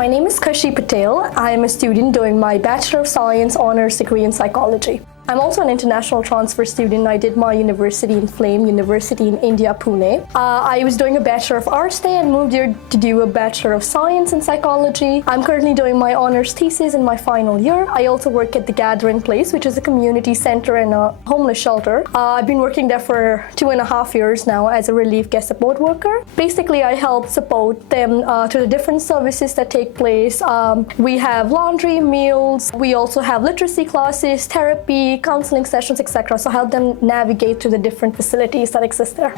My name is Khushi Patel. I am a student doing my Bachelor of Science honors degree in psychology. I'm also an international transfer student. I did my university in Flame University in India, Pune. I was doing a Bachelor of Arts there and moved here to do a Bachelor of Science in psychology. I'm currently doing my honors thesis in my final year. I also work at the Gathering Place, which is a community center and a homeless shelter. I've been working there for 2.5 years now as a relief guest support worker. Basically, I help support them to the different services that take place. We have laundry, meals. We also have literacy classes, therapy, counseling sessions, etc. So help them navigate to the different facilities that exist there.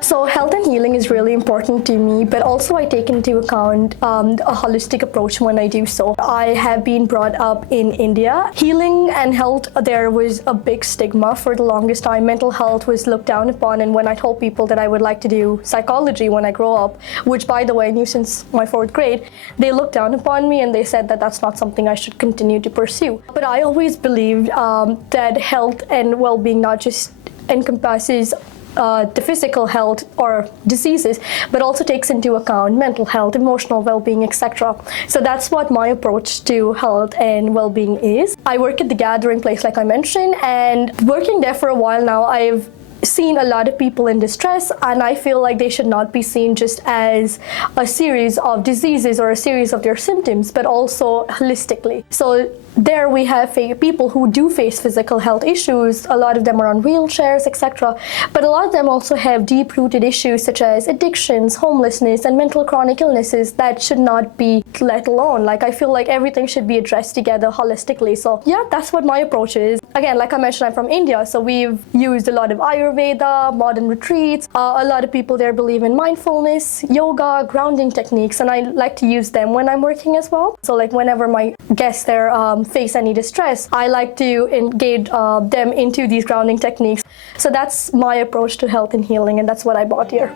So health and healing is really important to me, but also I take into account a holistic approach when I do so. I have been brought up in India. Healing and health, there was a big stigma for the longest time. Mental health was looked down upon, and when I told people that I would like to do psychology when I grow up, which by the way I knew since my 4th grade, they looked down upon me and they said that that's not something I should continue to pursue. But I always believed that health and well-being not just encompasses the physical health or diseases, but also takes into account mental health, emotional well-being, etc. So that's what my approach to health and well-being is. I work at the Gathering Place, like I mentioned, and working there for a while now, I've seen a lot of people in distress, and I feel like they should not be seen just as a series of diseases or a series of their symptoms, but also holistically. So there we have people who do face physical health issues. A lot of them are on wheelchairs, etc. But a lot of them also have deep-rooted issues such as addictions, homelessness, and mental chronic illnesses that should not be let alone. Like, I feel like everything should be addressed together holistically. So yeah, that's what my approach is. Again, like I mentioned, I'm from India, so we've used a lot of Ayurveda, modern retreats. A lot of people there believe in mindfulness, yoga, grounding techniques, and I like to use them when I'm working as well. So like whenever my guests there face any distress, I like to engage them into these grounding techniques. So that's my approach to health and healing, and that's what I brought here.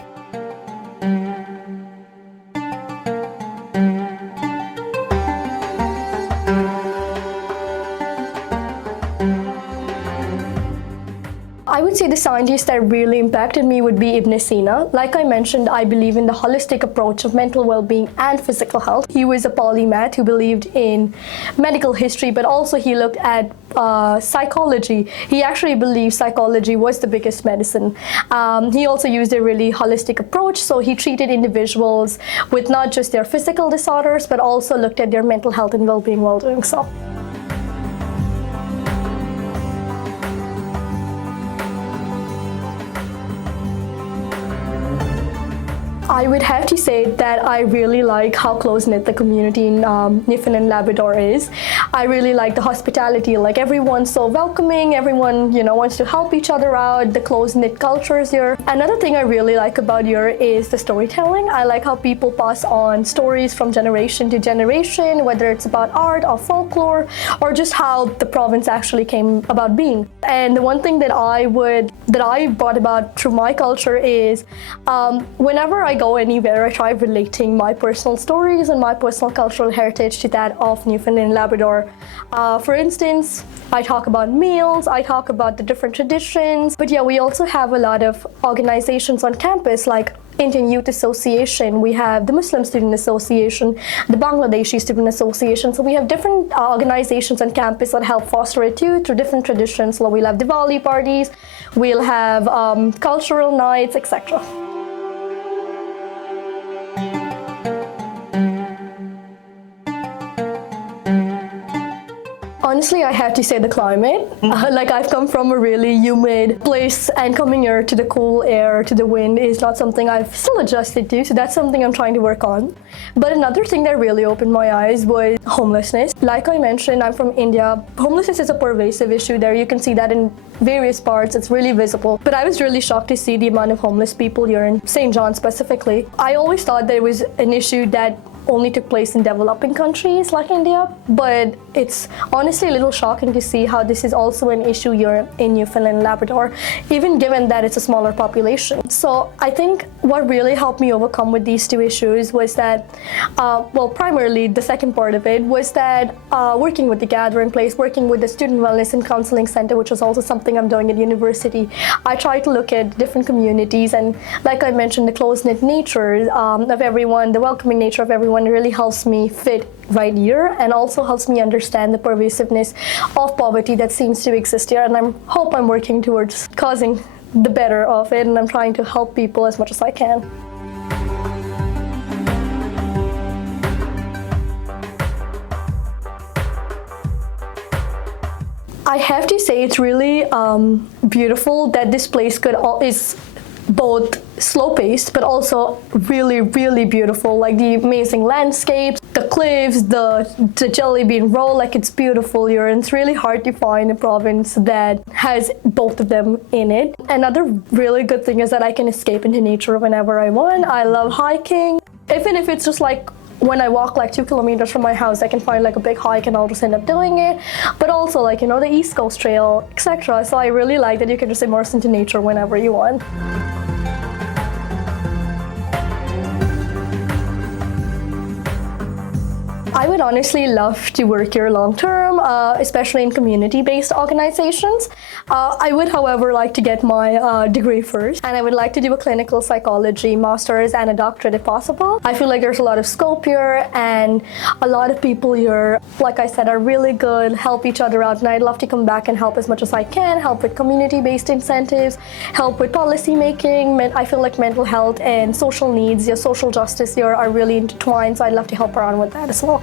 I would say the scientist that really impacted me would be Ibn Sina. Like I mentioned, I believe in the holistic approach of mental well-being and physical health. He was a polymath who believed in medical history, but also he looked at psychology. He actually believed psychology was the biggest medicine. He also used a really holistic approach, so he treated individuals with not just their physical disorders, but also looked at their mental health and well-being while doing so. I would have to say that I really like how close-knit the community in Newfoundland and Labrador is. I really like the hospitality, like everyone's so welcoming, everyone, wants to help each other out, the close-knit cultures here. Another thing I really like about here is the storytelling. I like how people pass on stories from generation to generation, whether it's about art or folklore, or just how the province actually came about being. And the one thing that I brought about through my culture is whenever I go anywhere, I try relating my personal stories and my personal cultural heritage to that of Newfoundland and Labrador. For instance, I talk about meals, I talk about the different traditions, but yeah, we also have a lot of organizations on campus like Indian Youth Association, we have the Muslim Student Association, the Bangladeshi Student Association. So we have different organizations on campus that help foster it too through different traditions. So we'll have Diwali parties, we'll have cultural nights, etc. Honestly, I have to say the climate. Like, I've come from a really humid place, and coming here to the cool air, to the wind, is not something I've still adjusted to, so that's something I'm trying to work on. But another thing that really opened my eyes was homelessness. Like I mentioned, I'm from India. Homelessness is a pervasive issue there. You can see that in various parts. It's really visible. But I was really shocked to see the amount of homeless people here in St. John specifically. I always thought that it was an issue that only took place in developing countries like India, but it's honestly a little shocking to see how this is also an issue here in Newfoundland and Labrador, even given that it's a smaller population. So I think what really helped me overcome with these two issues was that, primarily the second part of it was that working with the gathering place, working with the Student Wellness and Counseling Center, which was also something I'm doing at university, I try to look at different communities, and like I mentioned, the close-knit nature of everyone, the welcoming nature of everyone really helps me fit right here, and also helps me understand the pervasiveness of poverty that seems to exist here. And I hope I'm working towards causing the better of it, and I'm trying to help people as much as I can. I have to say it's really beautiful that this place is both slow-paced but also really, really beautiful. Like the amazing landscapes, the cliffs, the jelly bean roll, like it's beautiful here, and it's really hard to find a province that has both of them in it. Another really good thing is that I can escape into nature whenever I want. I love hiking, even if it's just like when I walk like 2 kilometers from my house, I can find like a big hike and I'll just end up doing it. But also, like, you know, the East Coast Trail, etc. So I really like that you can just immerse into nature whenever you want. I would honestly love to work here long term, especially in community-based organizations. I would, however, like to get my degree first, and I would like to do a clinical psychology master's and a doctorate if possible. I feel like there's a lot of scope here, and a lot of people here, like I said, are really good, help each other out, and I'd love to come back and help as much as I can, help with community-based incentives, help with policy making. I feel like mental health and social needs, social justice here are really intertwined, so I'd love to help around with that as well.